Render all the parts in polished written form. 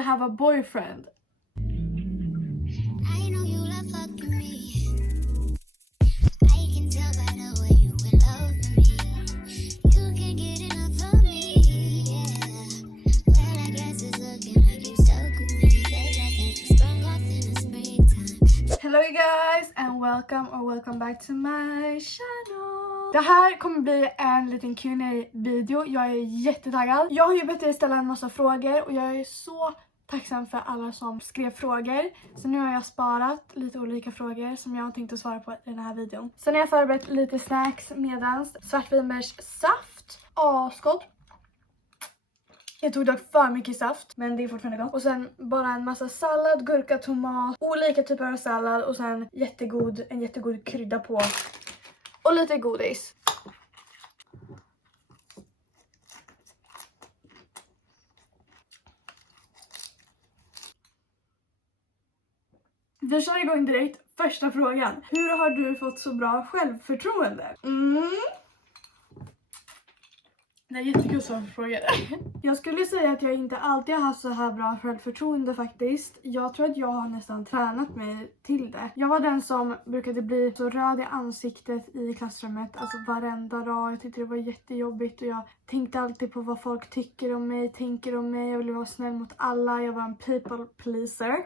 I have a boyfriend? I know you love fucking me. I can tell by the way you in love with me. You can't get enough of me, yeah. Well, I guess it's looking like you stuck with me. Feels like I just sprung off in the springtime. Hello you guys and welcome back to my channel. Det här kommer bli en liten Q&A-video. Jag är jättetaggad. Jag har ju bett er ställa en massa frågor och jag är så tacksam för alla som skrev frågor. Så nu har jag sparat lite olika frågor som jag har tänkt att svara på i den här videon. Sen har jag förberett lite snacks medans. Svartvinbärssaft. Asgott. Jag tog dock för mycket saft, men det är fortfarande gott. Och sen bara en massa sallad, gurka, tomat, olika typer av sallad och sen en jättegod krydda på. Och lite godis. Vi kör igång direkt. Första frågan. Hur har du fått så bra självförtroende? Det är jättekul som fråga. Jag skulle säga att jag inte alltid har haft så här bra självförtroende faktiskt. Jag tror att jag har nästan tränat mig till det. Jag var den som brukade bli så röd i ansiktet i klassrummet. Alltså varenda dag. Jag tyckte det var jättejobbigt. Och jag tänkte alltid på vad folk tänker om mig. Jag ville vara snäll mot alla. Jag var en people pleaser.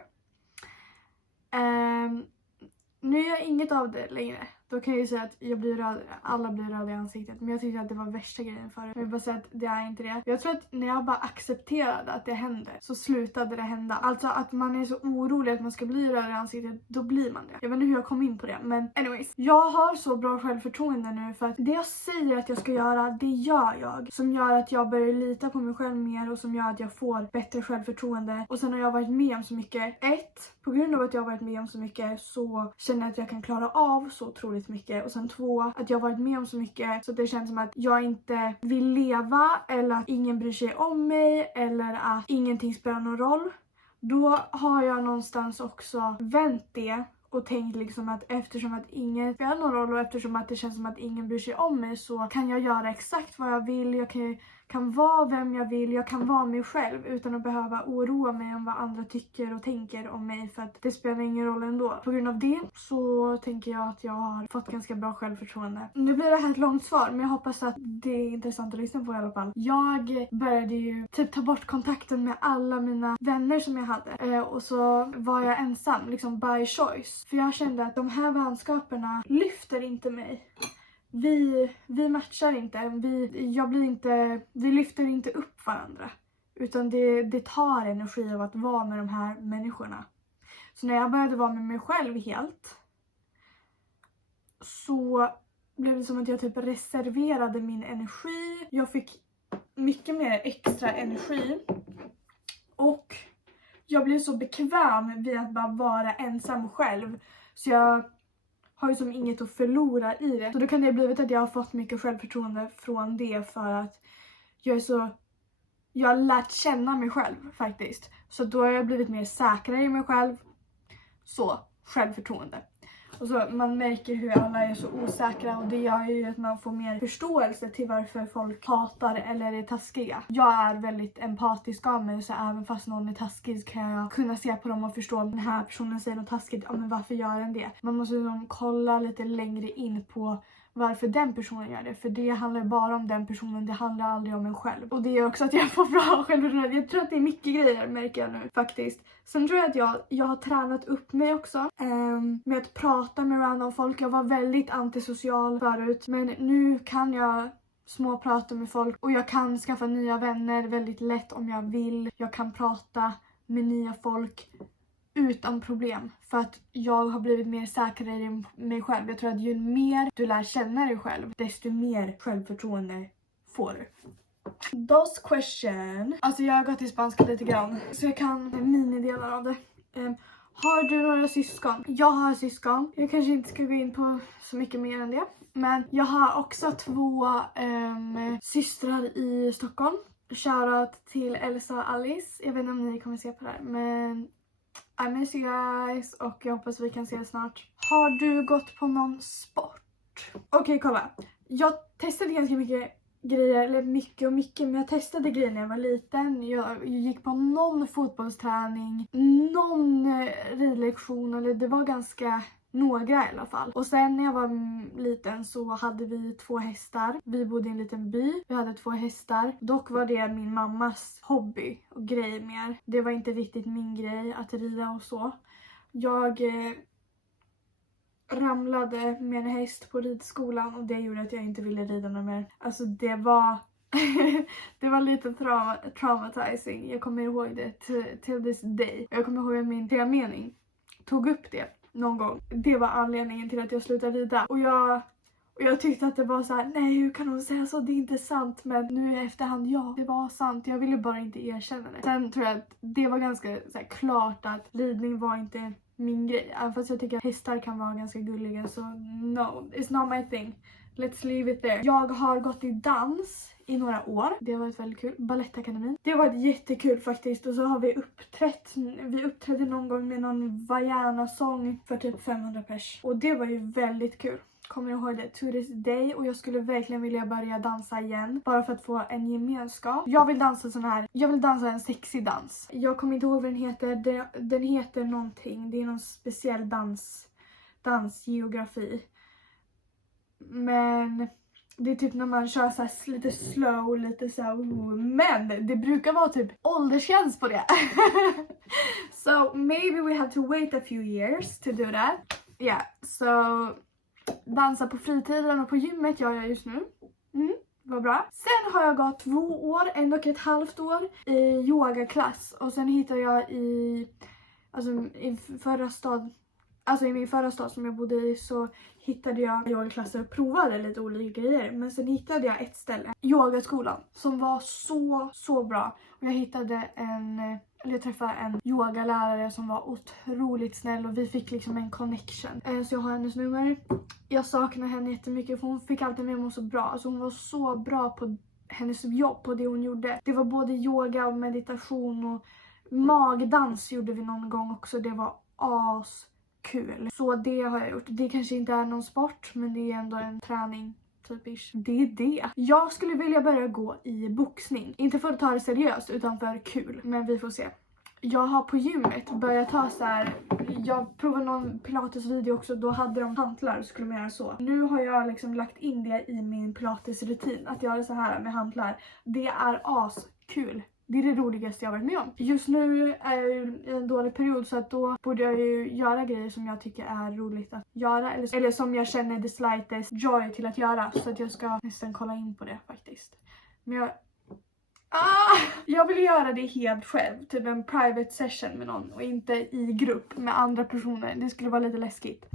Nu är jag inget av det längre. Då kan jag ju säga att jag blir röd, alla blir röda i ansiktet. Men jag tyckte att det var värsta grejen förut. Jag vill bara säga att det är inte det. Jag tror att när jag bara accepterade att det hände så slutade det hända. Alltså att man är så orolig att man ska bli röd i ansiktet, då blir man det. Jag vet inte hur jag kom in på det, men anyways. Jag har så bra självförtroende nu för att det jag säger att jag ska göra, det gör jag. Som gör att jag börjar lita på mig själv mer och som gör att jag får bättre självförtroende. Och sen har jag varit med om så mycket. På grund av att jag har varit med om så mycket så känner jag att jag kan klara av så otroligt mycket. Och sen 2, att jag har varit med om så mycket så det känns som att jag inte vill leva eller att ingen bryr sig om mig eller att ingenting spelar någon roll. Då har jag någonstans också vänt det och tänkt liksom att eftersom att ingen spelar någon roll och eftersom att det känns som att ingen bryr sig om mig så kan jag göra exakt vad jag vill. Jag kan vara vem jag vill. Jag kan vara mig själv utan att behöva oroa mig om vad andra tycker och tänker om mig. För att det spelar ingen roll ändå. På grund av det så tänker jag att jag har fått ganska bra självförtroende. Nu blir det här ett långt svar men jag hoppas att det är intressant att lyssna på i alla fall. Jag började ju typ ta bort kontakten med alla mina vänner som jag hade. Och så var jag ensam liksom by choice. För jag kände att de här vänskaperna lyfter inte mig. Vi matchar inte. Vi lyfter inte upp varandra. Utan det tar energi av att vara med de här människorna. Så när jag började vara med mig själv helt så blev det som att jag typ reserverade min energi. Jag fick mycket mer extra energi. Och jag blev så bekväm vid att bara vara ensam själv. Så jag har ju som inget att förlora i det. Så då kan det ha blivit att jag har fått mycket självförtroende från det för att jag har lärt känna mig själv faktiskt. Så då har jag blivit mer säkrare i mig själv. Så, självförtroende. Och så man märker hur alla är så osäkra och det gör ju att man får mer förståelse till varför folk hatar eller är taskiga. Jag är väldigt empatisk av mig så även fast någon är taskig kan jag kunna se på dem och förstå om den här personen säger något taskigt. Ja men varför gör den det? Man måste liksom kolla lite längre in på varför den personen gör det. För det handlar bara om den personen, det handlar aldrig om en själv. Och det är också att jag får bra självförtroende. Jag tror att det är mycket grejer märker jag nu faktiskt. Sen tror jag att jag har tränat upp mig också. Med att prata med random folk. Jag var väldigt antisocial förut. Men nu kan jag småprata med folk. Och jag kan skaffa nya vänner väldigt lätt om jag vill. Jag kan prata med nya folk utan problem. För att jag har blivit mer säkrare i mig själv. Jag tror att ju mer du lär känna dig själv, desto mer självförtroende får du. Dos question. Alltså jag har gått i spanska lite grann. Så jag kan minidelar av det. Har du några syskon? Jag har syskon. Jag kanske inte ska gå in på så mycket mer än det. Men jag har också 2 systrar i Stockholm. Shoutout till Elsa och Alice. Jag vet inte om ni kommer se på det här. Men I miss you guys. Och jag hoppas vi kan se snart. Har du gått på någon sport? Okej, kolla. Jag testade ganska mycket grejer, eller mycket, men jag testade grejer när jag var liten. Jag gick på någon fotbollsträning, någon ridlektion, eller det var ganska några i alla fall. Och sen när jag var liten så hade vi 2 hästar. Vi bodde i en liten by. Vi hade 2 hästar. Dock var det min mammas hobby och grej mer. Det var inte riktigt min grej att rida och så. Jag ramlade med en häst på ridskolan och det gjorde att jag inte ville rida någon mer. Alltså det var det var lite traumatizing. Jag kommer ihåg det till this day. Jag kommer ihåg att min tränarmening tog upp det någon gång. Det var anledningen till att jag slutade rida. Och jag tyckte att det var så här: nej, hur kan hon säga så? Det är inte sant. Men nu i efterhand, ja, det var sant. Jag ville bara inte erkänna det. Sen tror jag att det var ganska så här, klart att ridning var inte min grej. Även fast jag tycker att hästar kan vara ganska gulliga. Så no, it's not my thing. Let's leave it there. Jag har gått i dans i några år. Det har varit väldigt kul. Balettakademin. Det har varit jättekul faktiskt. Och så har vi uppträtt. Vi uppträdde någon gång med någon Vajana-sång för typ 500 pers. Och det var ju väldigt kul. Kommer jag ihåg det to this day. Och jag skulle verkligen vilja börja dansa igen. Bara för att få en gemenskap. Jag vill dansa sån här. Jag vill dansa en sexig dans. Jag kommer inte ihåg vad den heter. Den heter någonting. Det är någon speciell dansgeografi. Men det är typ när man kör så här lite slow, lite så här, men det brukar vara typ åldersgräns på det. So maybe we have to wait a few years to do that. Yeah, so dansa på fritiden och på gymmet gör jag just nu. Vad bra. Sen har jag gått 2 år, 1,5 år i yogaklass. Och sen hittade jag i min förra stad som jag bodde i, så hittade jag yogaklasser och provade lite olika grejer. Men sen hittade jag ett ställe, yogaskolan, som var så bra. Och jag träffade en yogalärare som var otroligt snäll och vi fick liksom en connection. Så jag har hennes nummer. Jag saknar henne jättemycket för hon fick alltid med mig så bra. Alltså hon var så bra på hennes jobb, på det hon gjorde. Det var både yoga och meditation och magdans gjorde vi någon gång också. Det var kul. Så det har jag gjort. Det kanske inte är någon sport, men det är ändå en träning. Typisch. Det är det. Jag skulle vilja börja gå i boxning. Inte för att ta det seriöst, utan för kul. Men vi får se. Jag har på gymmet börjat ta så här. Jag provade någon pilatesvideo också. Då hade de hantlar och skulle man göra så. Nu har jag liksom lagt in det i min pilatesrutin. Att göra så här med hantlar. Det är askul. Det är det roligaste jag varit med om. Just nu är jag i en dålig period, så att då borde jag ju göra grejer som jag tycker är roligt att göra. Eller som jag känner the slightest joy till att göra. Så att jag ska nästan kolla in på det faktiskt. Men jag vill göra det helt själv. Typ en private session med någon. Och inte i grupp med andra personer. Det skulle vara lite läskigt.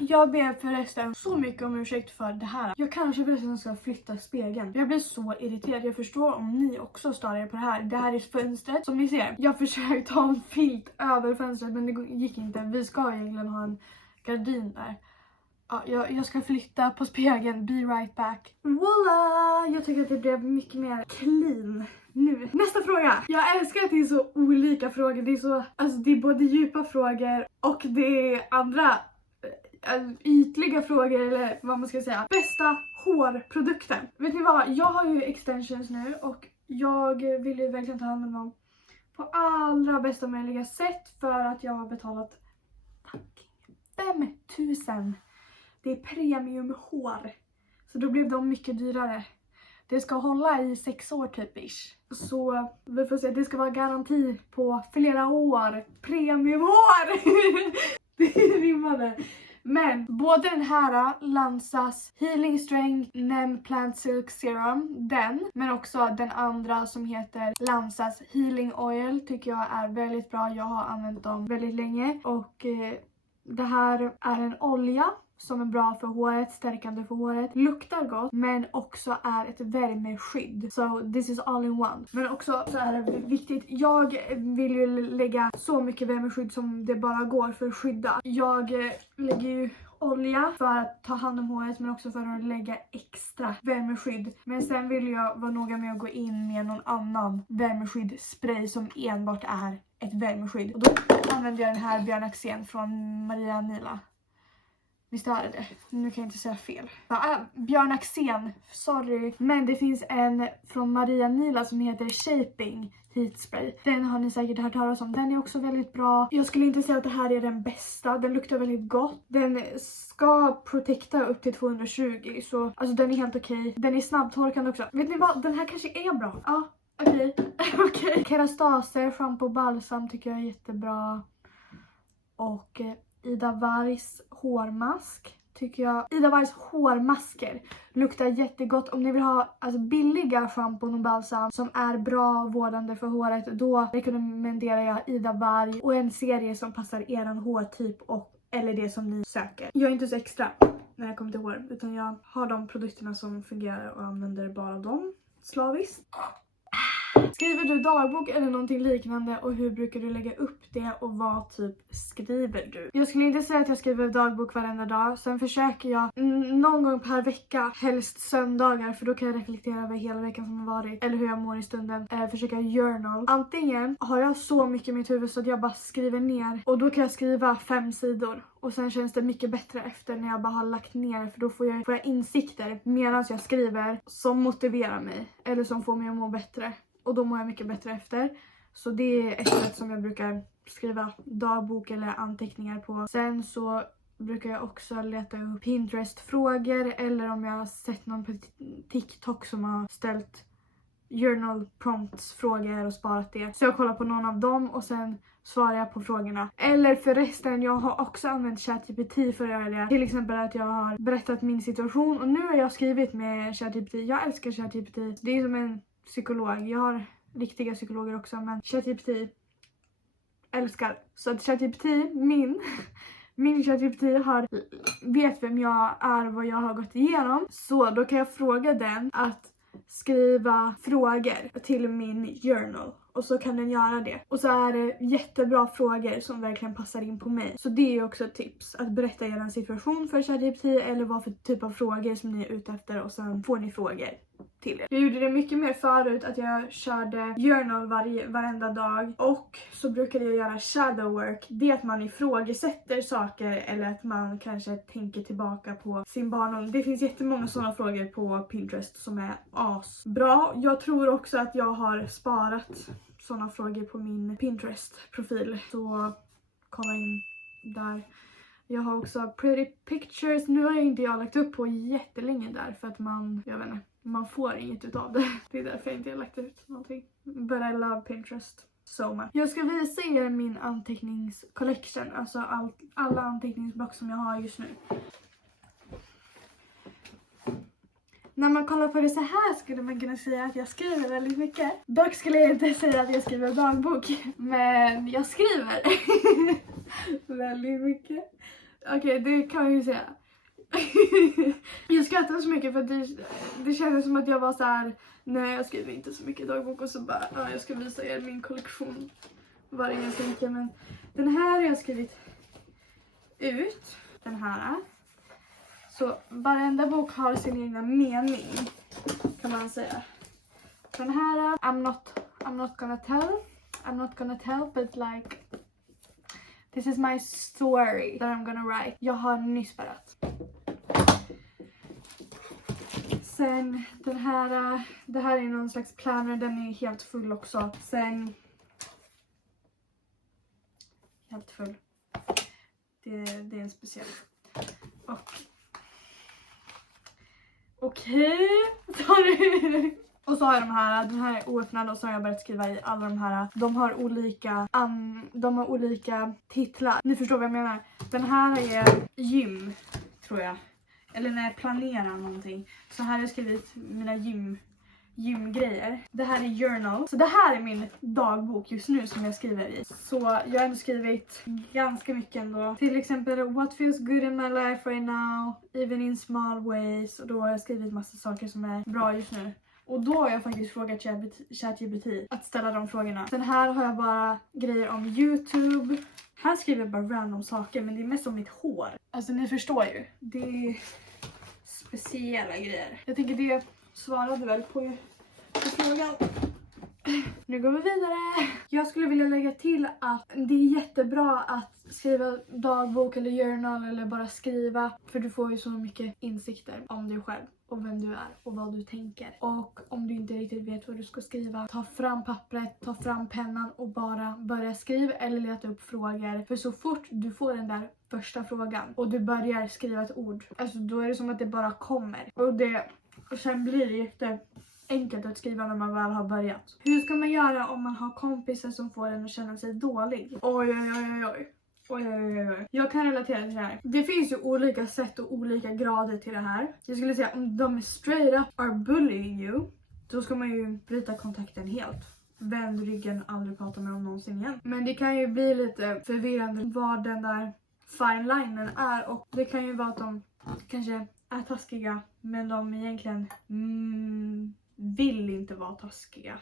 Jag ber förresten så mycket om ursäkt för det här. Jag kanske förresten ska flytta spegeln. Jag blir så irriterad. Jag förstår om ni också stör er på det här. Det här är fönstret. Som ni ser. Jag försökte ha en filt över fönstret, men det gick inte. Vi ska egentligen ha en gardin där. Ja, jag ska flytta på spegeln. Be right back. Voila! Jag tycker att det blev mycket mer clean nu. Nästa fråga. Jag älskar att det är så olika frågor. Det är så, alltså det är både djupa frågor och det är andra ytliga frågor, eller vad man ska säga. Bästa hårprodukten. Vet ni vad? Jag har ju extensions nu och jag vill ju verkligen ta hand om dem på allra bästa möjliga sätt, för att jag har betalat 5,000. Det är premiumhår. Så då blev de mycket dyrare. Det ska hålla i 6 år typisch. Så vi får se, det ska vara garanti på flera år. Premiumhår! Det rimmade. Men både den här Lansas Healing Strength Nem Plant Silk Serum, men också den andra som heter Lansas Healing Oil tycker jag är väldigt bra. Jag har använt dem väldigt länge och det här är en olja som är bra för håret, stärkande för håret, luktar gott men också är ett värmeskydd. So this is all in one. Men också så är det viktigt, jag vill ju lägga så mycket värmeskydd som det bara går för att skydda. Jag lägger ju olja för att ta hand om håret men också för att lägga extra värmeskydd. Men sen vill jag vara noga med att gå in med någon annan värmeskyddspray som enbart är ett värmeskydd. Och då använder jag den här Björn Axén från Maria Nila. Visst är det? Nu kan jag inte säga fel. Björn Axén, sorry. Men det finns en från Maria Nila som heter Shaping Heat Spray. Den har ni säkert hört talas om. Den är också väldigt bra. Jag skulle inte säga att det här är den bästa. Den luktar väldigt gott. Den ska protekta upp till 220. Så alltså den är helt okej. Den är snabbtorkande också. Vet ni vad? Den här kanske är bra. Ja, okej. Okej. Kerastase, shampoo, balsam tycker jag är jättebra. Och Ida Wargs hårmask tycker jag. Ida Wargs hårmasker luktar jättegott. Om ni vill ha alltså, billiga shampoo och balsam som är bra vårdande för håret, då rekommenderar jag Ida Warg och en serie som passar eran hårtyp eller det som ni söker. Jag är inte så extra när jag kommer till hår, utan jag har de produkterna som fungerar och använder bara dem slaviskt. Skriver du dagbok eller någonting liknande och hur brukar du lägga upp det och vad typ skriver du? Jag skulle inte säga att jag skriver dagbok varenda dag. Sen försöker jag någon gång per vecka, helst söndagar, för då kan jag reflektera över hela veckan som har varit eller hur jag mår i stunden. Försöka journal. Antingen har jag så mycket i mitt huvud så att jag bara skriver ner och då kan jag skriva 5 sidor. Och sen känns det mycket bättre efter när jag bara har lagt ner, för då får jag insikter medan jag skriver som motiverar mig eller som får mig att må bättre. Och då mår jag mycket bättre efter. Så det är ett sätt som jag brukar skriva dagbok eller anteckningar på. Sen så brukar jag också leta upp Pinterest-frågor. Eller om jag har sett någon på TikTok som har ställt journal prompts-frågor och sparat det. Så jag kollar på någon av dem och sen svarar jag på frågorna. Eller förresten, jag har också använt ChatGPT för att göra det. Till exempel att jag har berättat min situation. Och nu har jag skrivit med ChatGPT. Jag älskar ChatGPT. Det är som en psykolog. Jag har riktiga psykologer också, men ChatGPT älskar. Så att ChatGPT, min ChatGPT vet vem jag är, vad jag har gått igenom. Så då kan jag fråga den att skriva frågor till min journal. Och så kan den göra det. Och så är det jättebra frågor som verkligen passar in på mig. Så det är ju också ett tips. Att berätta er situation för ChatGPT eller vad för typ av frågor som ni är ute efter. Och sen får ni frågor till er. Jag gjorde det mycket mer förut att jag körde journal varenda dag. Och så brukade jag göra shadow work. Det är att man ifrågasätter saker eller att man kanske tänker tillbaka på sin barndom. Det finns jättemånga sådana frågor på Pinterest som är asbra. Jag tror också att jag har sparat sådana frågor på min Pinterest-profil. Så kolla in där. Jag har också pretty pictures. Nu har jag inte lagt upp på jättelänge där för att man får inget utav det. Det är därför jag inte har lagt ut någonting. But I love Pinterest so much. Jag ska visa er min anteckningscollection. Alltså alla anteckningsblock som jag har just nu. När man kollar på det så här skulle man kunna säga att jag skriver väldigt mycket. Dock skulle jag inte säga att jag skriver dagbok. Men jag skriver väldigt mycket. Okej, det kan jag ju säga. Jag skrattar så mycket för att det kändes som att jag var så här: nej, jag skriver inte så mycket dagbok. Och så bara, jag ska visa er min kollektion varje vecka. Men den här har jag skrivit ut. Den här. Så varenda bok har sin egna mening, kan man säga. Den här, I'm not gonna tell, but like, this is my story that I'm gonna write. Jag har nyss börjat. Sen den här, det här är någon slags planner, den är helt full också. Sen, helt full. Det är en speciell. Och okej, sorry. Och så har jag den här är oöppnad och så har jag börjat skriva i alla de här. De har olika titlar. Ni förstår vad jag menar. Den här är gym, tror jag. Eller när jag planerar någonting. Så här har jag skrivit mina gymgrejer. Det här är journal. Så det här är min dagbok just nu som jag skriver i. Så jag har ändå skrivit ganska mycket ändå. Till exempel what feels good in my life right now, even in small ways. Och då har jag skrivit massa saker som är bra just nu. Och då har jag faktiskt frågat ChatGPT att ställa de frågorna. Sen här har jag bara grejer om YouTube. Här skriver jag bara random saker, men det är mest om mitt hår. Alltså ni förstår ju. Det är speciella grejer. Jag tänker det svarade väl på frågan. Nu går vi vidare. Jag skulle vilja lägga till att det är jättebra att skriva dagbok eller journal eller bara skriva. För du får ju så mycket insikter om dig själv och vem du är och vad du tänker. Och om du inte riktigt vet vad du ska skriva, ta fram pappret, ta fram pennan och bara börja skriva eller leta upp frågor. För så fort du får den där första frågan och du börjar skriva ett ord, alltså då är det som att det bara kommer. Och sen blir det jätteenkelt att skriva när man väl har börjat. Hur ska man göra om man har kompisar som får en att känna sig dålig? Oj. Jag kan relatera till det här. Det finns ju olika sätt och olika grader till det här. Jag skulle säga om de är straight up are bullying you, då ska man ju bryta kontakten helt. Vänd ryggen, aldrig prata med dem någonsin igen. Men det kan ju bli lite förvirrande vad den där fine linen är. Och det kan ju vara att de kanske är taskiga, men de egentligen vill inte vara taskiga.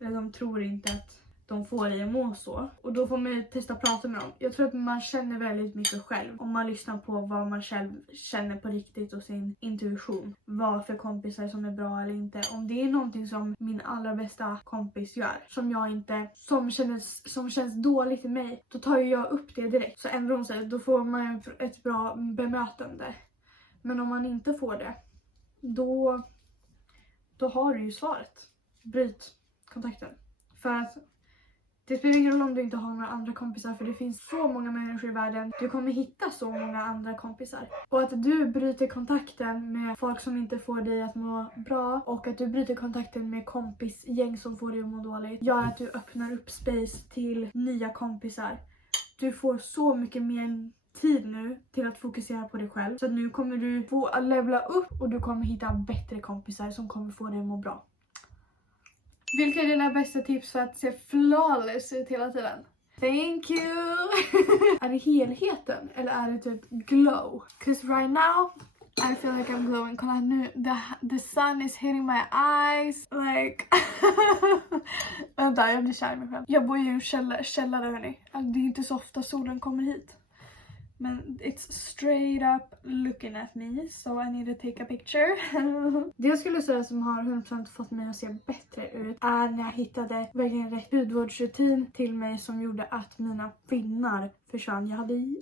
Eller de tror inte att de får dig att må så. Och då får man testa att prata med dem. Jag tror att man känner väldigt mycket själv. Om man lyssnar på vad man själv känner på riktigt och sin intuition. Vad för kompisar som är bra eller inte. Om det är någonting som min allra bästa kompis gör. Som känns dåligt i mig. Då tar jag upp det direkt. Så ändrar hon sig. Då får man ett bra bemötande. Men om man inte får det. Då har du ju svaret. Bryt kontakten. För att det spelar ingen roll om du inte har några andra kompisar, för det finns så många människor i världen. Du kommer hitta så många andra kompisar. Och att du bryter kontakten med folk som inte får dig att må bra och att du bryter kontakten med kompisgäng som får dig att må dåligt gör att du öppnar upp space till nya kompisar. Du får så mycket mer tid nu till att fokusera på dig själv. Så att nu kommer du få levla upp och du kommer hitta bättre kompisar som kommer få dig att må bra. Vilka är dina bästa tips för att se flawless ut hela tiden? Thank you! Är det helheten eller är det typ glow? 'Cause right now I feel like I'm glowing. Kolla nu, the sun is hitting my eyes. Like... Vänta, jag blir kär i mig själv. Jag bor ju i en källare hörni. Det är inte så ofta solen kommer hit. Men it's straight up looking at me, so I need to take a picture. Det jag skulle säga som har 100% fått mig att se bättre ut är när jag hittade verkligen rätt hudvårdsrutin till mig som gjorde att mina finnar försvann. Jag hade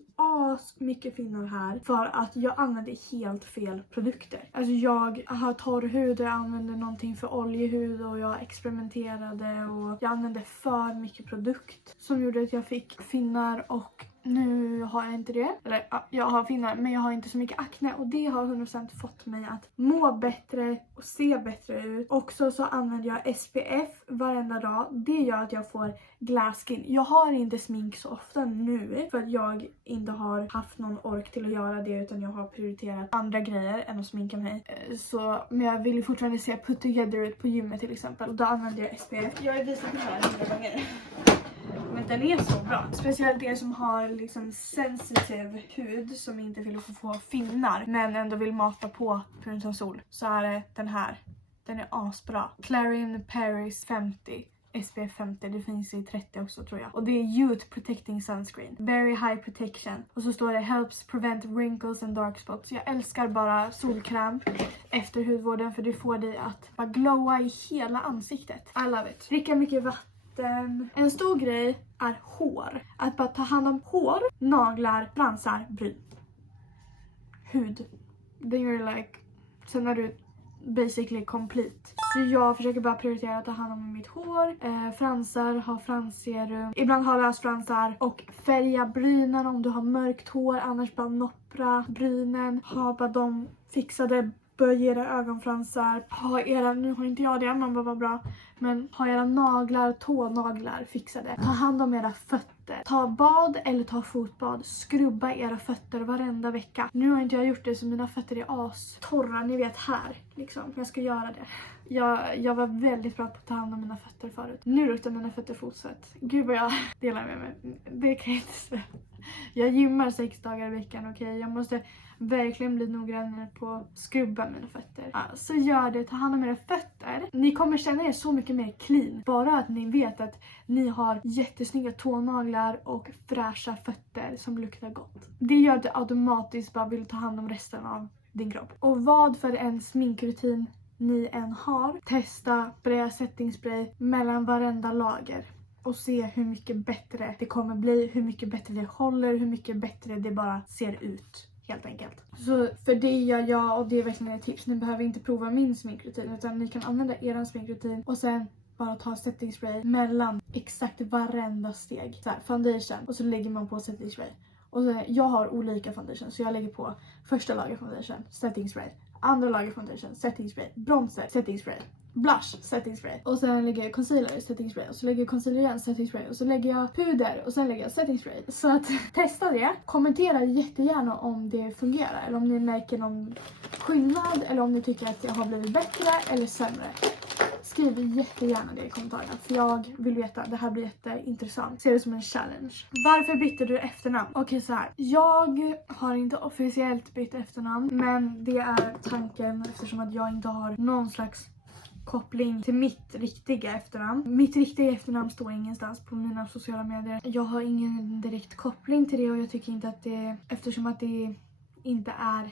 mycket finnar här för att jag använde helt fel produkter. Alltså jag har torr hud och jag använde någonting för oljehud och jag experimenterade och jag använde för mycket produkt som gjorde att jag fick finnar och nu har jag inte det. Eller ja, jag har finnar men jag har inte så mycket akne och det har 100% fått mig att må bättre och se bättre ut. Också så använder jag SPF varenda dag. Det gör att jag får glass skin. Jag har inte smink så ofta nu för att jag inte har haft någon ork till att göra det utan jag har prioriterat andra grejer än att sminka mig. Men jag vill ju fortfarande se put together ut på gymmet till exempel. Och då använder jag SPF. Jag har visat den här 100 gånger. Men den är så bra. Speciellt er som har liksom sensitiv hud som inte vill få finnar men ändå vill mata på utan sol. Så är det den här. Den är asbra. Clarin Paris 50. SPF 50, det finns i 30 också tror jag. Och det är Youth Protecting Sunscreen. Very high protection. Och så står det helps prevent wrinkles and dark spots. Jag älskar bara solkräm efter hudvården för det får dig att bara glowa i hela ansiktet. I love it. Dricka mycket vatten. En stor grej är hår. Att bara ta hand om hår, naglar, fransar, bryn. Hud. Then you're like... Sen är du basically complete. Så jag försöker bara prioritera att ta hand om mitt hår. Fransar, ha fransserum. Ibland ha lösfransar. Och färga brynen om du har mörkt hår. Annars bara noppra brynen. Ha bara de fixade börja ge era ögonfransar, ha era, nu har inte jag det, men vad bra, men ha era naglar, tånaglar fixade. Ta hand om era fötter. Ta bad eller ta fotbad. Skrubba era fötter varenda vecka. Nu har inte jag gjort det så mina fötter är torra, ni vet här liksom. Jag ska göra det. Jag var väldigt bra på att ta hand om mina fötter förut. Nu luktar mina fötter fotsvett. Gud vad jag delar med mig. Det kan jag inte säga. Jag gymmar 6 dagar i veckan, okej? Jag måste verkligen bli noggrannare på att skrubba mina fötter. Ja, så gör det, ta hand om era fötter. Ni kommer känna er så mycket mer clean. Bara att ni vet att ni har jättesnygga tånaglar och fräscha fötter som luktar gott. Det gör att du automatiskt bara vill ta hand om resten av din kropp. Och vad för en sminkrutin ni än har, testa spraya setting spray mellan varenda lager. Och se hur mycket bättre det kommer bli, hur mycket bättre det håller, hur mycket bättre det bara ser ut. Helt enkelt. Så för det gör jag, och det är verkligen ett tips. Ni behöver inte prova min sminkrutin, utan ni kan använda er sminkrutin och sen bara ta setting spray mellan exakt varenda steg. Så här, foundation, och så lägger man på setting spray. Och så, jag har olika foundation, så jag lägger på första lager foundation, setting spray. Andra lager foundation, setting spray. Bronzer, setting spray. Blush, setting spray. Och sen lägger jag concealer, setting spray. Och så lägger jag concealer igen, setting spray. Och så lägger jag puder och sen lägger jag setting spray. Så att testa det. Kommentera jättegärna om det fungerar. Eller om ni märker någon skillnad. Eller om ni tycker att jag har blivit bättre eller sämre. Skriv jättegärna det i kommentarerna. För jag vill veta, det här blir jätteintressant. Se det som en challenge. Varför bytte du efternamn? Okej, så här. Jag har inte officiellt bytt efternamn. Men det är tanken, eftersom att jag inte har någon slags koppling till mitt riktiga efternamn. Mitt riktiga efternamn står ingenstans på mina sociala medier. Jag har ingen direkt koppling till det, och jag tycker inte att det, eftersom att det inte är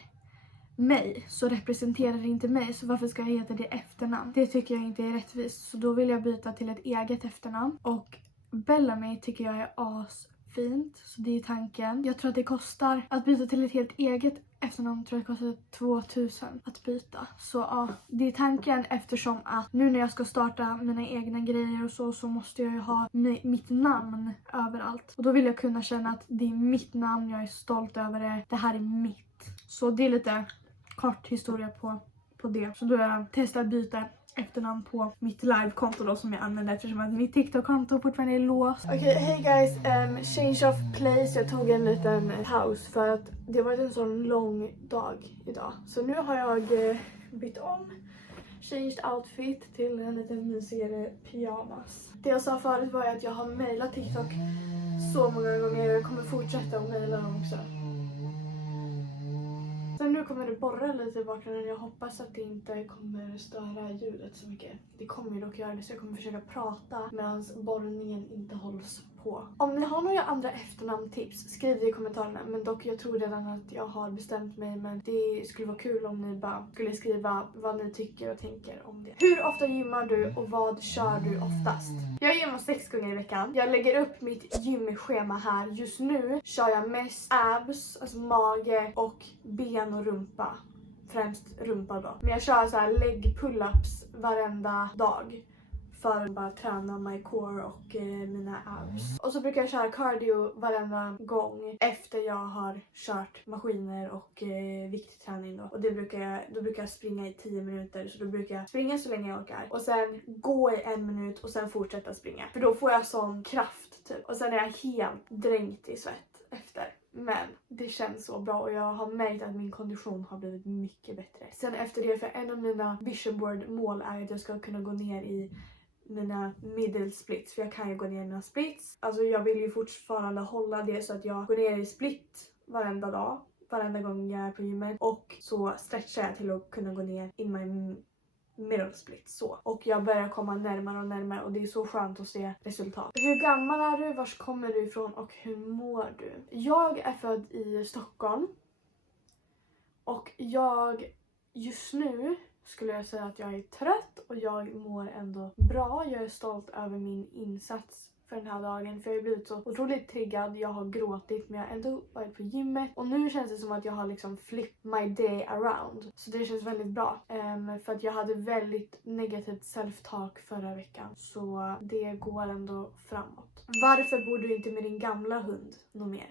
mig, så representerar det inte mig. Så varför ska jag heta det efternamn? Det tycker jag inte är rättvist. Så då vill jag byta till ett eget efternamn. Och Bellamy tycker jag är asfint. Så det är tanken. Jag tror att det kostar att byta till ett helt eget efternamn, tror jag kostar 2000 att byta. Så ja, det är tanken, eftersom att nu när jag ska starta mina egna grejer och så måste jag ju ha mitt namn överallt. Och då vill jag kunna känna att det är mitt namn, jag är stolt över det, det här är mitt. Så det är lite kort historia på det. Så då har jag testat byta efternamn på mitt livekonto då, som jag använder eftersom att mitt TikTok-konto fortfarande är låst. Okej, hey guys, change of place. Jag tog en liten paus för att det var en sån lång dag idag. Så nu har jag bytt om, changed outfit till en liten mysigare pyjamas. Det jag sa förut var att jag har mejlat TikTok så många gånger och jag kommer fortsätta att mejla dem också. Sen nu kommer det borra lite i bakgrunden. Jag hoppas att det inte kommer störa ljudet så mycket. Det kommer ju dock göra det, så jag kommer försöka prata medan borrningen inte hålls på. Om ni har några andra efternamntips, skriv det i kommentarerna. Men dock, jag tror redan att jag har bestämt mig. Men det skulle vara kul om ni bara skulle skriva vad ni tycker och tänker om det. Hur ofta gymmar du och vad kör du oftast? Jag gymmar 6 gånger i veckan. Jag lägger upp mitt gymschema här. Just nu kör jag mest abs, alltså mage och ben och rumpa. Främst rumpa då. Men jag kör så här leg pull-ups varenda dag. För att bara träna my core och mina abs. Och så brukar jag köra cardio varenda gång efter jag har kört maskiner och viktträning då. Och då brukar jag springa i 10 minuter. Så då brukar jag springa så länge jag orkar. Och sen gå i 1 minut och sen fortsätta springa. För då får jag sån kraft typ. Och sen är jag helt dränkt i svett efter. Men det känns så bra och jag har märkt att min kondition har blivit mycket bättre. Sen efter det, för en av mina vision board mål är att jag ska kunna gå ner i mina middle splits. För jag kan ju gå ner i mina splits. Alltså jag vill ju fortfarande hålla det så att jag går ner i split varenda dag. Varenda gång jag är på gymmet. Och så stretchar jag till att kunna gå ner in my middle split så. Och jag börjar komma närmare och närmare och det är så skönt att se resultat. Hur gammal är du? Vars kommer du ifrån? Och hur mår du? Jag är född i Stockholm. Och just nu skulle jag säga att jag är trött och jag mår ändå bra. Jag är stolt över min insats för den här dagen. För jag har blivit så otroligt triggad. Jag har gråtit men jag har ändå varit på gymmet. Och nu känns det som att jag har liksom flipped my day around. Så det känns väldigt bra. För att jag hade väldigt negativt self-talk förra veckan. Så det går ändå framåt. Varför bor du inte med din gamla hund något mer?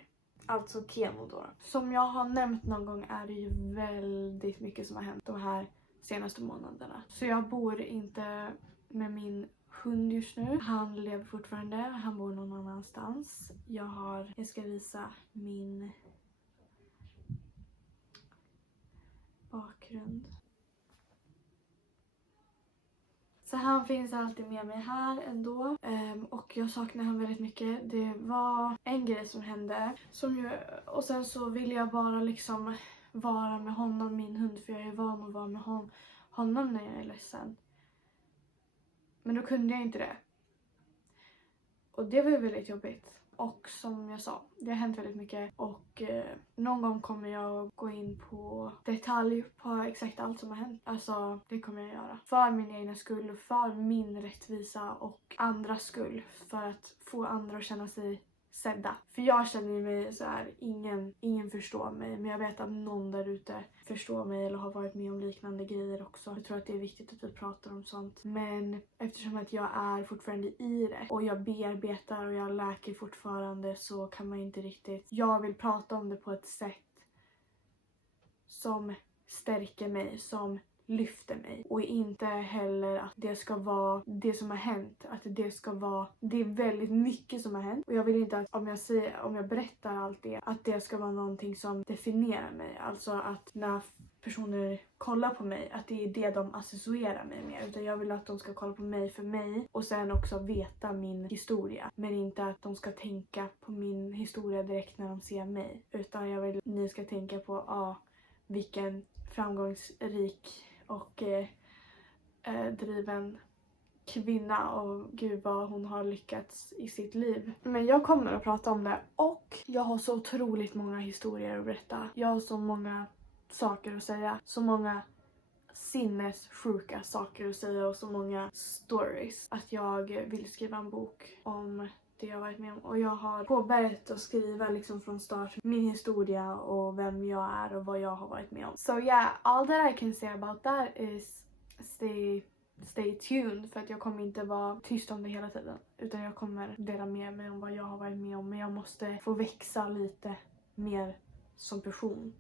Alltså kemo då. Som jag har nämnt någon gång är det ju väldigt mycket som har hänt de här senaste månaderna. Så jag bor inte med min hund just nu. Han lever fortfarande. Han bor någon annanstans. Jag ska visa min bakgrund. Så han finns alltid med mig här ändå. Och jag saknar honom väldigt mycket. Det var en grej som hände. Och sen så vill jag bara liksom vara med honom, min hund. För jag är van att vara med honom när jag är ledsen. Men då kunde jag inte det. Och det var väldigt jobbigt. Och som jag sa, det har hänt väldigt mycket. Och någon gång kommer jag gå in på detalj på exakt allt som har hänt. Alltså, det kommer jag göra. För min egna skull, för min rättvisa och andras skull. För att få andra att känna sig sedda. För jag känner mig så här, ingen förstår mig. Men jag vet att någon där ute förstår mig eller har varit med om liknande grejer också. Jag tror att det är viktigt att vi pratar om sånt. Men eftersom att jag är fortfarande i det och jag bearbetar och jag läker fortfarande, så kan man inte riktigt... Jag vill prata om det på ett sätt som stärker mig, som lyfter mig. Och inte heller att det ska vara det som har hänt. Att det ska vara... Det är väldigt mycket som har hänt. Och jag vill inte att om jag berättar allt det, att det ska vara någonting som definierar mig. Alltså att när personer kollar på mig, att det är det de associerar mig med. Utan jag vill att de ska kolla på mig för mig. Och sen också veta min historia. Men inte att de ska tänka på min historia direkt när de ser mig. Utan jag vill att ni ska tänka på vilken framgångsrik och driven kvinna, och gud vad hon har lyckats i sitt liv. Men jag kommer att prata om det, och jag har så otroligt många historier att berätta. Jag har så många saker att säga, så många sinnessjuka saker att säga och så många stories att jag vill skriva en bok om det jag har varit med om. Och jag har påbörjat att skriva liksom från start min historia och vem jag är och vad jag har varit med om. So yeah, all that I can say about that is stay tuned. För att jag kommer inte vara tyst om det hela tiden. Utan jag kommer dela med mig om vad jag har varit med om. Men jag måste få växa lite mer som person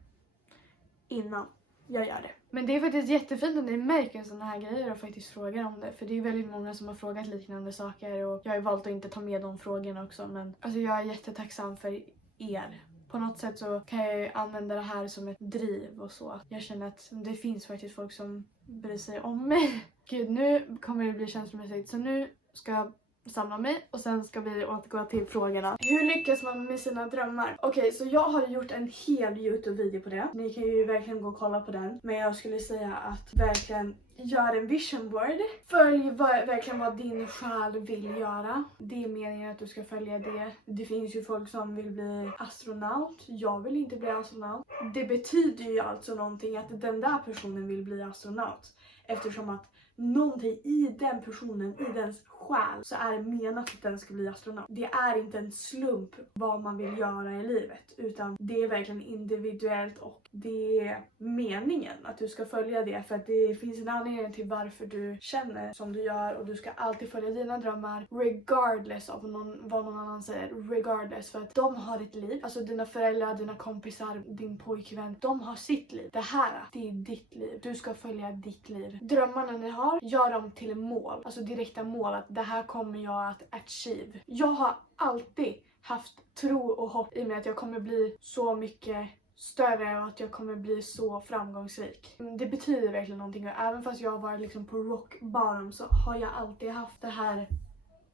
innan jag gör det. Men det är faktiskt jättefint att ni märker sådana här grejer och faktiskt frågar om det. För det är väldigt många som har frågat liknande saker och jag har valt att inte ta med de frågorna också. Men alltså jag är jättetacksam för er. På något sätt så kan jag ju använda det här som ett driv och så. Jag känner att det finns faktiskt folk som bryr sig om mig. Gud, nu kommer det bli känslomässigt. Så nu ska jag samla mig och sen ska vi återgå till frågorna. Hur lyckas man med sina drömmar? Okej, så jag har gjort en hel YouTube-video på det. Ni kan ju verkligen gå och kolla på den. Men jag skulle säga att verkligen gör en vision board. Följ verkligen vad din själ vill göra. Det är meningen att du ska följa det. Det finns ju folk som vill bli astronaut. Jag vill inte bli astronaut. Det betyder ju alltså någonting att den där personen vill bli astronaut. Eftersom att någonting i den personen, i dens själ, så är det menat att den ska bli astronaut. Det är inte en slump vad man vill göra i livet, utan det är verkligen individuellt och det är meningen att du ska följa det. För att det finns en anledning till varför du känner som du gör, och du ska alltid följa dina drömmar regardless av vad någon annan säger. Regardless, för att de har ett liv. Alltså dina föräldrar, dina kompisar, din pojkvän, de har sitt liv. Det här, det är ditt liv. Du ska följa ditt liv. Drömmarna ni har, gör dem till mål. Alltså direkta mål, att det här kommer jag att achieve. Jag har alltid haft tro och hopp i mig att jag kommer bli så mycket större och att jag kommer bli så framgångsrik. Det betyder verkligen någonting, och även fast jag har varit liksom på rock bottom så har jag alltid haft det här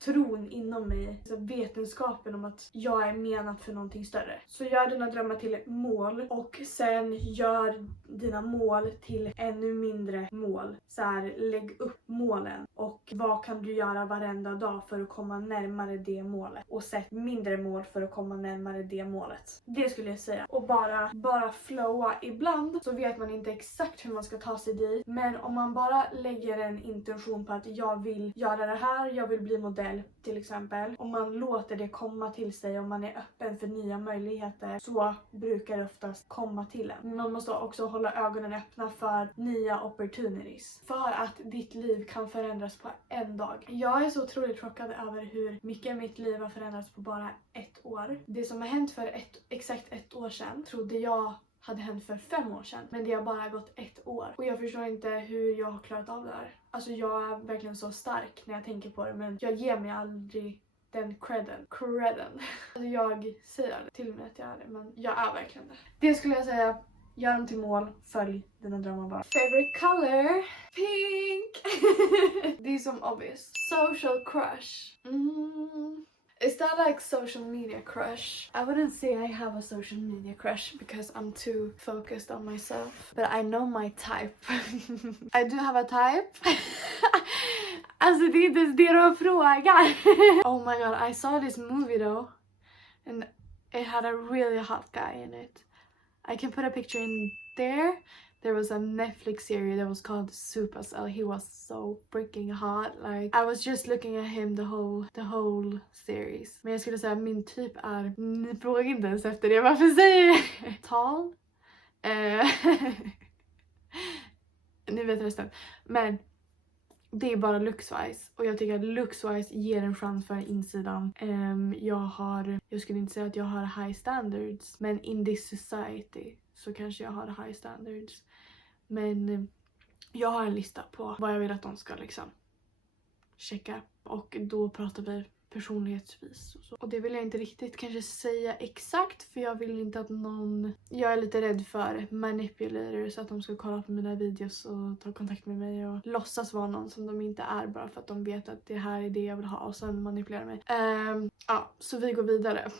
tron inom mig, så vetenskapen om att jag är menad för någonting större. Så gör dina drömmar till mål, och sen gör dina mål till ännu mindre mål. Så här, lägg upp målen och vad kan du göra varenda dag för att komma närmare det målet, och sätt mindre mål för att komma närmare det målet. Det skulle jag säga. Och bara flowa. Ibland så vet man inte exakt hur man ska ta sig dit, men om man bara lägger en intention på att jag vill göra det här, jag vill bli modell, hjälp till exempel, om man låter det komma till sig, om man är öppen för nya möjligheter, så brukar det oftast komma till en. Man måste också hålla ögonen öppna för nya opportunities. För att ditt liv kan förändras på en dag. Jag är så otroligt chockad över hur mycket mitt liv har förändrats på bara ett år. Det som har hänt för exakt ett år sedan trodde jag hade hänt för 5 år sedan. Men det har bara gått ett år. Och jag förstår inte hur jag har klarat av det här. Alltså jag är verkligen så stark när jag tänker på det. Men jag ger mig aldrig den credden. Alltså jag säger aldrig till mig att jag är det. Men jag är verkligen det. Det skulle jag säga. Gör dem till mål. Följ dina drömmar bara. Favorite color? Pink! Det är som obvious. Social crush. Is that like social media crush? I wouldn't say I have a social media crush because I'm too focused on myself. But I know my type. I do have a type. Alltså det är inte ens det de frågar. Oh my god, I saw this movie though. And it had a really hot guy in it. I can put a picture in there. There was a Netflix series that was called Supercell. He was so freaking hot. Like I was just looking at him the whole series. Men jag skulle säga min typ är... Ni frågar inte ens efter det. Varför säger jag? Tall. Ni vet resten. Men det är bara looks-wise. Och jag tycker att looks-wise ger en chans för insidan. Jag skulle inte säga att jag har high standards. Men in this society så kanske jag har high standards. Men jag har en lista på vad jag vill att de ska liksom checka. Och då pratar vi personlighetsvis och så. Och det vill jag inte riktigt kanske säga exakt, för jag vill inte att någon... Jag är lite rädd för manipulators, att de ska kolla på mina videos och ta kontakt med mig och låtsas vara någon som de inte är, bara för att de vet att det här är det jag vill ha och sen manipulera mig. Så vi går vidare.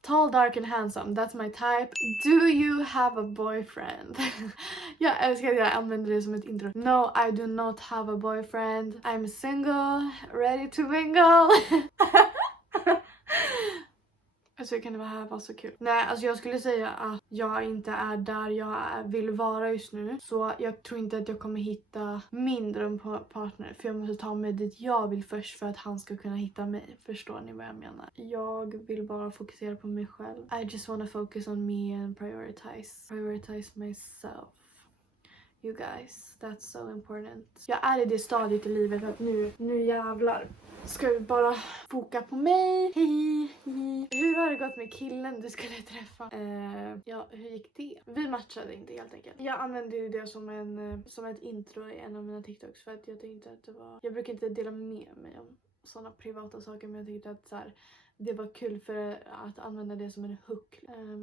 Tall, dark and handsome. That's my type. Do you have a boyfriend? Jag älskar att jag använder det som ett intro. No, I do not have a boyfriend. I'm single, ready to mingle. Alltså kan det här vara så kul? Nej, alltså jag skulle säga att jag inte är där jag vill vara just nu. Så jag tror inte att jag kommer hitta min drömpartner. För jag måste ta mig dit jag vill först för att han ska kunna hitta mig. Förstår ni vad jag menar? Jag vill bara fokusera på mig själv. I just wanna focus on me and prioritize myself. You guys, that's so important. Jag är i det stadiet i livet att nu jävlar. Ska vi bara foka på mig? Hur har det gått med killen du skulle träffa? Ja, hur gick det? Vi matchade inte helt enkelt. Jag använde det som ett intro i en av mina TikToks för att jag tänkte att det var... Jag brukar inte dela med mig om sådana privata saker, men jag tänkte att så här, det var kul för att använda det som en hook.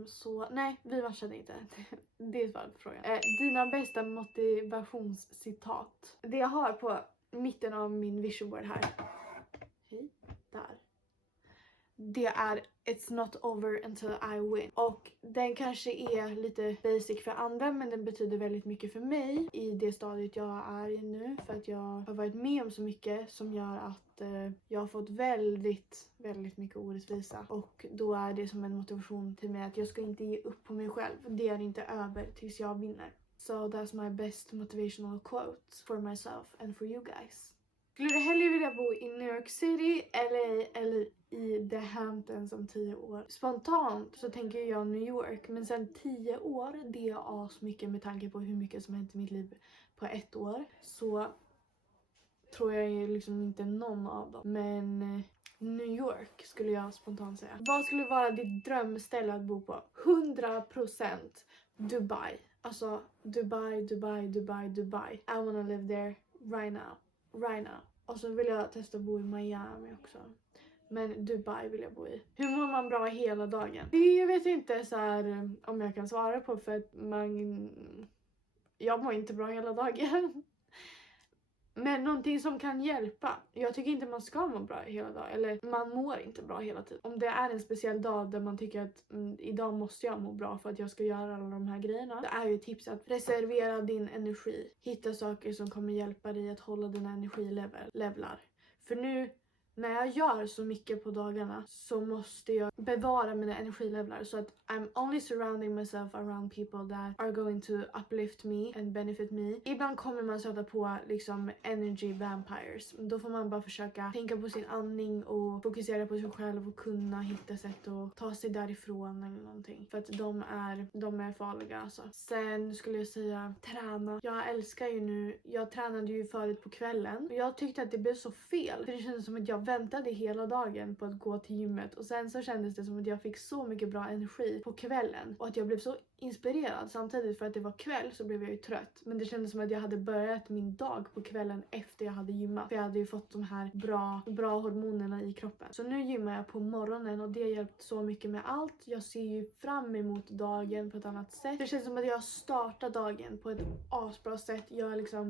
Så nej, vi matchade inte. Det är svaret på frågan. Dina bästa motivationscitat. Det jag har på mitten av min vision board här. Hej, där. Det är It's not over until I win. Och den kanske är lite basic för andra, men den betyder väldigt mycket för mig i det stadiet jag är i nu. För att jag har varit med om så mycket som gör att jag har fått väldigt, väldigt mycket orättvisa. Och då är det som en motivation till mig att jag ska inte ge upp på mig själv. Det är inte över tills jag vinner. So that's my best motivational quote for myself and for you guys. Skulle du hellre vilja bo i New York City eller i The Hamptons om 10 år? Spontant så tänker jag New York, men sen 10 år, det är asmycket med tanke på hur mycket som hänt i mitt liv på 1 år. Så tror jag liksom inte någon av dem. Men New York skulle jag spontant säga. Vad skulle vara ditt drömställe att bo på? 100% Dubai. Alltså Dubai. I wanna live there right now. Och så vill jag testa att bo i Miami också. Men Dubai vill jag bo i. Hur mår man bra hela dagen? Det vet jag inte så här, om jag kan svara på, för att jag mår inte bra hela dagen. Men någonting som kan hjälpa. Jag tycker inte man ska må bra hela dagen. Eller man mår inte bra hela tiden. Om det är en speciell dag där man tycker att idag måste jag må bra för att jag ska göra alla de här grejerna. Det är ju tips att reservera din energi. Hitta saker som kommer hjälpa dig att hålla dina energilevlar. För nu när jag gör så mycket på dagarna så måste jag bevara mina energilevlar så att I'm only surrounding myself around people that are going to uplift me and benefit me. Ibland kommer man stöta på liksom energy vampires. Då får man bara försöka tänka på sin andning och fokusera på sig själv och kunna hitta sätt att ta sig därifrån eller någonting. För att de är farliga alltså. Sen skulle jag säga träna. Jag älskar ju nu, jag tränade ju förut på kvällen och jag tyckte att det blev så fel. För det kändes som att jag väntade hela dagen på att gå till gymmet och sen så kändes det som att jag fick så mycket bra energi på kvällen och att jag blev så inspirerad. Samtidigt för att det var kväll så blev jag ju trött, men det kändes som att jag hade börjat min dag på kvällen efter jag hade gymmat, för jag hade ju fått de här bra hormonerna i kroppen. Så nu gymmar jag på morgonen och det har hjälpt så mycket med allt. Jag ser ju fram emot dagen på ett annat sätt. Det känns som att jag startar dagen på ett asbra sätt.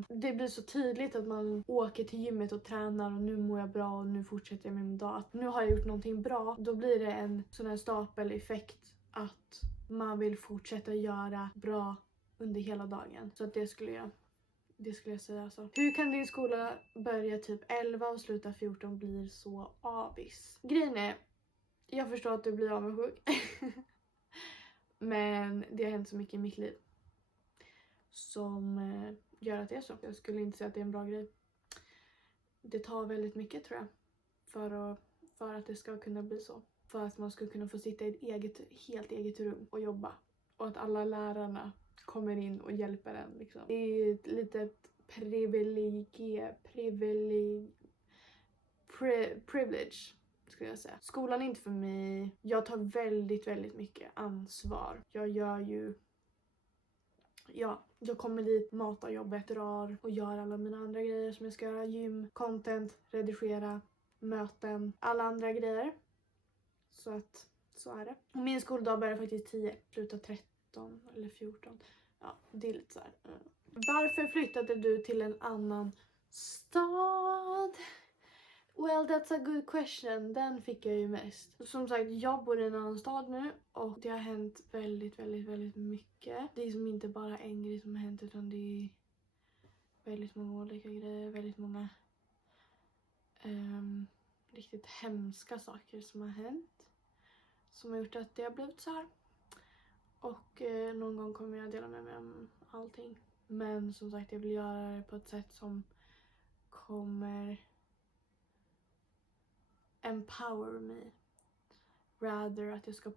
Det blir så tydligt att man åker till gymmet och tränar och nu mår jag bra och nu fortsätter jag med min dag. Nu har jag gjort någonting bra. Då blir det en sån här stapeleffekt att man vill fortsätta göra bra under hela dagen. Så att det skulle jag säga alltså. Hur kan din skola börja typ 11 och sluta 14 blir så avis? Grejen är, jag förstår att du blir avundsjuk. Men det har hänt så mycket i mitt liv som gör att det är så. Jag skulle inte säga att det är en bra grej. Det tar väldigt mycket tror jag för att det ska kunna bli så. För att man ska kunna få sitta i ett helt eget rum och jobba. Och att alla lärarna kommer in och hjälper en liksom. Det är ett litet privilege skulle jag säga. Skolan är inte för mig. Jag tar väldigt, väldigt mycket ansvar. Jag kommer dit, matar jobbet, drar och gör alla mina andra grejer som jag ska göra. Gym, content, redigera, möten, alla andra grejer. Så att, så är det. Och min skoldag börjar faktiskt 10, slutar 13 eller 14. Ja, det är lite så här. Varför flyttade du till en annan stad? Well, that's a good question. Den fick jag ju mest. Som sagt, jag bor i en annan stad nu och det har hänt väldigt, väldigt, väldigt mycket. Det är som inte bara en grej som har hänt utan det är väldigt många olika grejer, väldigt många riktigt hemska saker som har hänt. Som har gjort att det har blivit så här. Och någon gång kommer jag dela med mig om allting. Men som sagt, jag vill göra det på ett sätt som kommer empower me. Rather att jag ska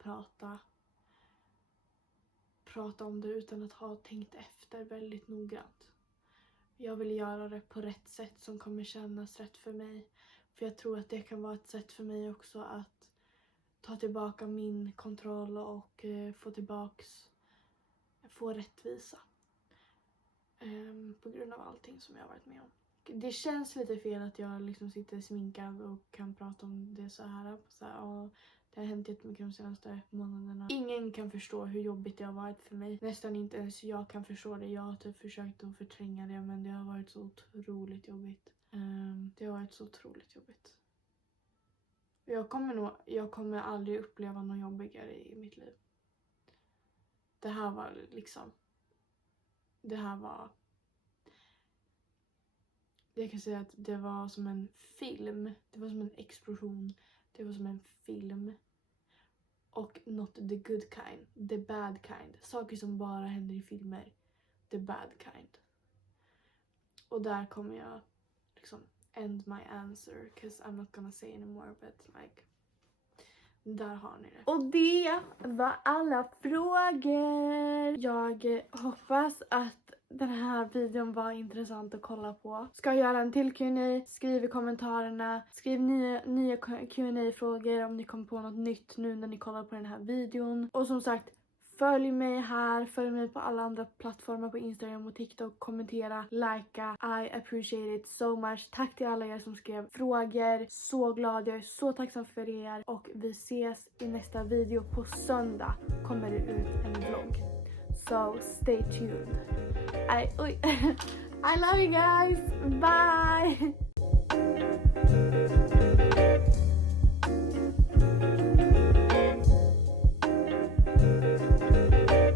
prata om det utan att ha tänkt efter väldigt noggrant. Jag vill göra det på rätt sätt som kommer kännas rätt för mig. För jag tror att det kan vara ett sätt för mig också att ta tillbaka min kontroll och få rättvisa. På grund av allting som jag har varit med om. Det känns lite fel att jag liksom sitter sminkad och kan prata om det så här. Och det har hänt jättemycket de senaste månaderna. Ingen kan förstå hur jobbigt det har varit för mig. Nästan inte ens jag kan förstå det. Jag har typ försökt att förtränga det, men det har varit så otroligt jobbigt. Det har varit så otroligt jobbigt. Jag kommer aldrig uppleva något jobbigare i mitt liv. Det här var jag kan säga att det var som en film. Det var som en explosion. Det var som en film. Och not the good kind. The bad kind. Saker som bara händer i filmer. The bad kind. Och där kommer jag liksom end my answer. 'Cause I'm not gonna say anymore. But like, där har ni det. Och det var alla frågor. Jag hoppas att den här videon var intressant att kolla på. Ska jag göra en till Q&A? Skriv i kommentarerna. Skriv nya Q&A-frågor om ni kommer på något nytt nu när ni kollar på den här videon. Och som sagt, följ mig här. Följ mig på alla andra plattformar på Instagram och TikTok. Kommentera, likea. I appreciate it so much. Tack till alla er som skrev frågor. Så glad. Jag är så tacksam för er. Och vi ses i nästa video. På söndag kommer det ut en vlogg. So stay tuned. I love you guys. Bye.